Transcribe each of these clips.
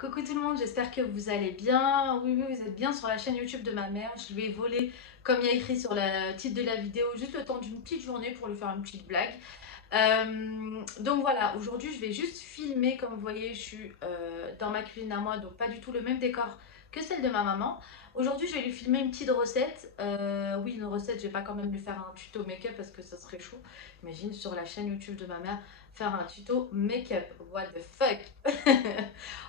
Coucou tout le monde, j'espère que vous allez bien. Oui, vous êtes bien sur la chaîne YouTube de ma mère. Je lui ai volé, comme il y a écrit sur le titre de la vidéo, juste le temps d'une petite journée pour lui faire une petite blague. Donc voilà, aujourd'hui je vais juste filmer. Comme vous voyez, je suis dans ma cuisine à moi, donc pas du tout le même décor que celle de ma maman. Aujourd'hui je vais lui filmer une petite recette. Oui, une recette, je vais pas quand même lui faire un tuto make-up parce que ça serait chaud. Imagine sur la chaîne YouTube de ma mère faire un tuto make-up, what the fuck.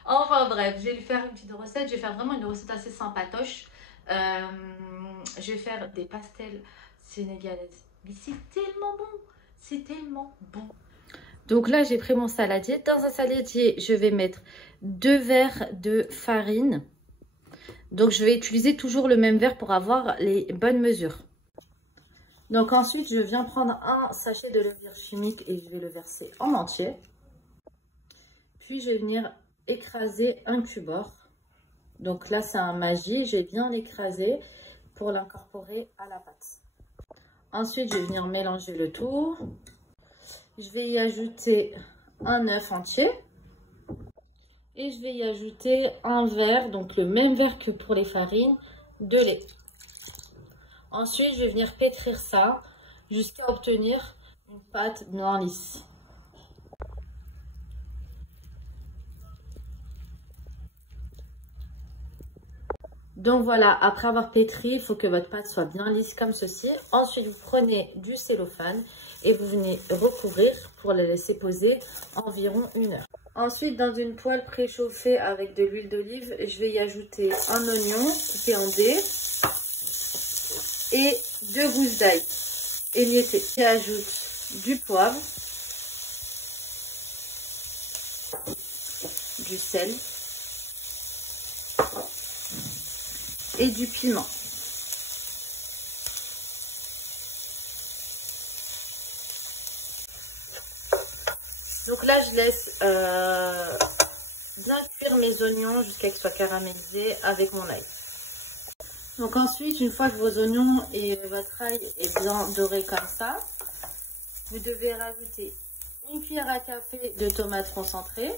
Enfin bref, je vais lui faire une petite recette. Je vais faire vraiment une recette assez sympatoche. Je vais faire des pastels sénégalaises, mais c'est tellement bon, c'est tellement bon. Donc là j'ai pris mon saladier. Dans un saladier je vais mettre 2 verres de farine. Donc je vais utiliser toujours le même verre pour avoir les bonnes mesures. Donc ensuite je viens prendre un sachet de levure chimique et je vais le verser en entier. Puis je vais venir écraser un cube-or. Donc là c'est un Maggi, je vais bien l'écraser pour l'incorporer à la pâte. Ensuite je vais venir mélanger le tout. Je vais y ajouter un œuf entier. Et je vais y ajouter un verre, donc le même verre que pour les farines, de lait. Ensuite, je vais venir pétrir ça jusqu'à obtenir une pâte bien lisse. Donc voilà, après avoir pétri, il faut que votre pâte soit bien lisse comme ceci. Ensuite, vous prenez du cellophane et vous venez recouvrir pour la laisser poser environ 1 heure. Ensuite, dans une poêle préchauffée avec de l'huile d'olive, je vais y ajouter un oignon coupé en dés et 2 gousses d'ail émiettées. J'ajoute du poivre, du sel et du piment. Donc là, je laisse bien cuire mes oignons jusqu'à ce qu'ils soient caramélisés avec mon ail. Donc ensuite, une fois que vos oignons et votre ail est bien doré comme ça, vous devez rajouter une cuillère à café de tomates concentrées,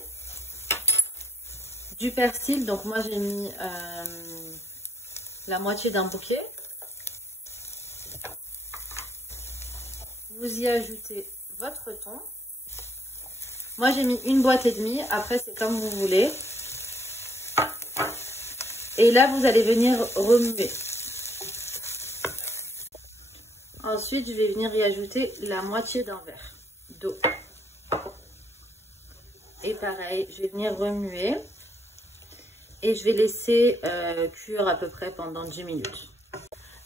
du persil. Donc moi, j'ai mis la moitié d'un bouquet. Vous y ajoutez votre thon. Moi, j'ai mis 1,5 boîte. Après, c'est comme vous voulez. Et là, vous allez venir remuer. Ensuite, je vais venir y ajouter la moitié d'un verre d'eau. Et pareil, je vais venir remuer. Et je vais laisser cuire à peu près pendant 10 minutes.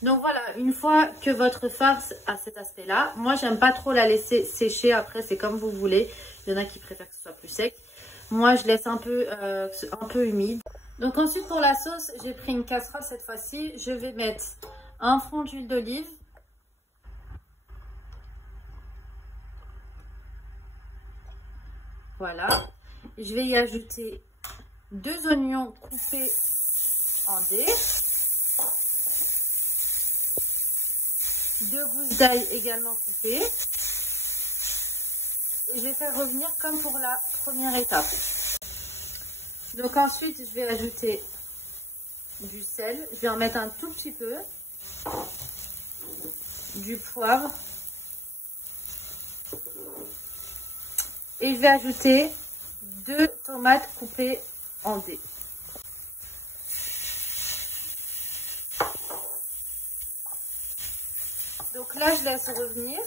Donc voilà, une fois que votre farce a cet aspect-là, moi, j'aime pas trop la laisser sécher. Après, c'est comme vous voulez. Il y en a qui préfèrent que ce soit plus sec. Moi, je laisse un peu humide. Donc ensuite, pour la sauce, j'ai pris une casserole cette fois-ci. Je vais mettre un fond d'huile d'olive. Voilà. Je vais y ajouter 2 oignons coupés en dés. 2 gousses d'ail également coupées. Et je vais faire revenir comme pour la première étape. Donc ensuite, je vais ajouter du sel. Je vais en mettre un tout petit peu. Du poivre. Et je vais ajouter 2 tomates coupées en dés. Donc là, je laisse revenir.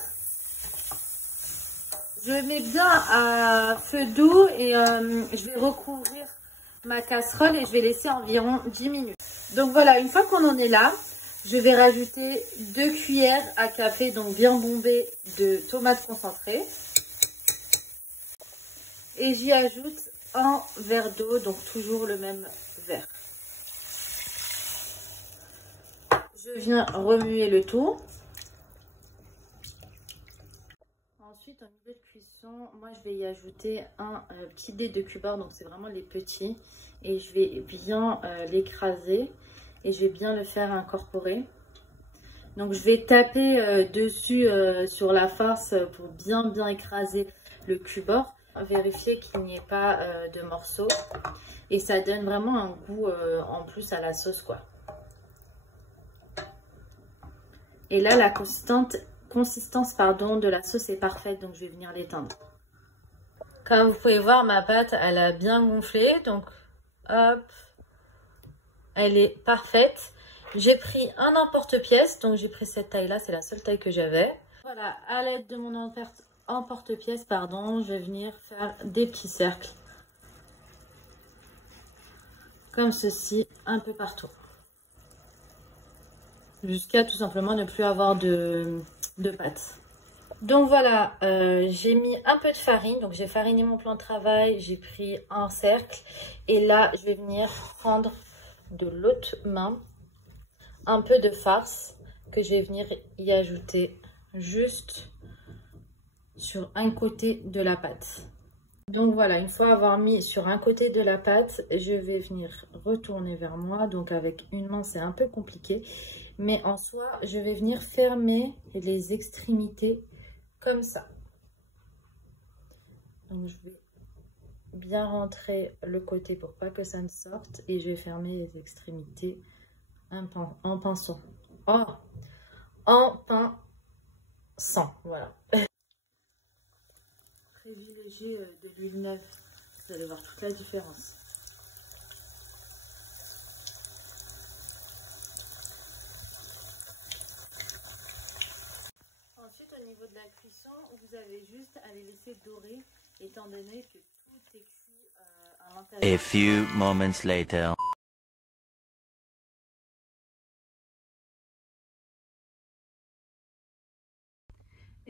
Je mets bien à feu doux et je vais recouvrir ma casserole et je vais laisser environ 10 minutes. Donc voilà, une fois qu'on en est là, je vais rajouter 2 cuillères à café, donc bien bombées, de tomates concentrées. Et j'y ajoute un verre d'eau, donc toujours le même verre. Je viens remuer le tout. Ensuite, au niveau de cuisson, moi je vais y ajouter un petit dé de cube-or, donc c'est vraiment les petits. Et je vais bien l'écraser et je vais bien le faire incorporer. Donc je vais taper dessus sur la farce pour bien écraser le cube-or. vérifier qu'il n'y ait pas de morceaux. Et ça donne vraiment un goût en plus à la sauce, quoi. Et là, la consistance pardon, de la sauce est parfaite, donc je vais venir l'étendre. Comme vous pouvez voir, ma pâte, elle a bien gonflé, donc hop, elle est parfaite. J'ai pris un emporte-pièce, donc j'ai pris cette taille-là, c'est la seule taille que j'avais. Voilà, à l'aide de mon emporte-pièce, pardon, je vais venir faire des petits cercles. Comme ceci, un peu partout. Jusqu'à tout simplement ne plus avoir de pâte. Donc voilà, j'ai mis un peu de farine. Donc j'ai fariné mon plan de travail, j'ai pris un cercle. Et là, je vais venir prendre de l'autre main un peu de farce que je vais venir y ajouter juste sur un côté de la pâte. Donc voilà, une fois avoir mis sur un côté de la pâte, je vais venir retourner vers moi. Donc avec une main, c'est un peu compliqué. Mais en soi, je vais venir fermer les extrémités comme ça. Donc je vais bien rentrer le côté pour pas que ça ne sorte. Et je vais fermer les extrémités en pinçant. Oh, en pinçant, voilà. Privilégier de l'huile neuve, vous allez voir toute la différence. Ensuite, au niveau de la cuisson, vous avez juste à les laisser dorer, étant donné que tout est cuit à l'intérieur. A few moments later.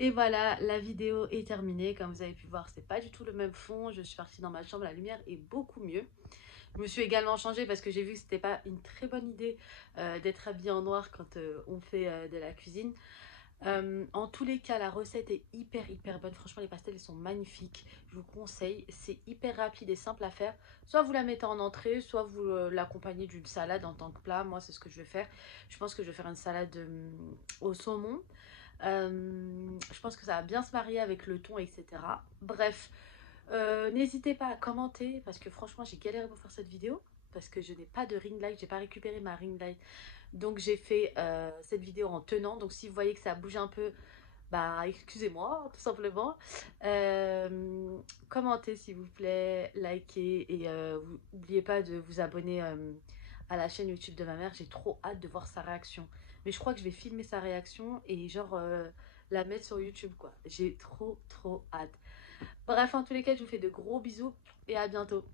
Et voilà, la vidéo est terminée. Comme vous avez pu voir, c'est pas du tout le même fond. Je suis partie dans ma chambre, la lumière est beaucoup mieux. Je me suis également changée parce que j'ai vu que c'était pas une très bonne idée d'être habillée en noir quand on fait de la cuisine. En tous les cas, la recette est hyper bonne. Franchement, les pastels, ils sont magnifiques. Je vous conseille. C'est hyper rapide et simple à faire. Soit vous la mettez en entrée, soit vous l'accompagnez d'une salade en tant que plat. Moi, c'est ce que je vais faire. Je pense que je vais faire une salade au saumon. Je pense que ça va bien se marier avec le thon, etc. Bref, n'hésitez pas à commenter parce que franchement, j'ai galéré pour faire cette vidéo. Parce que je n'ai pas de ring light, j'ai pas récupéré ma ring light. Donc j'ai fait cette vidéo en tenant. Donc si vous voyez que ça bouge un peu, bah excusez-moi tout simplement. Commentez s'il vous plaît, likez et n'oubliez pas de vous abonner à la chaîne YouTube de ma mère. J'ai trop hâte de voir sa réaction. Mais je crois que je vais filmer sa réaction et genre la mettre sur YouTube quoi. J'ai trop hâte. Bref, en tous les cas, je vous fais de gros bisous et à bientôt.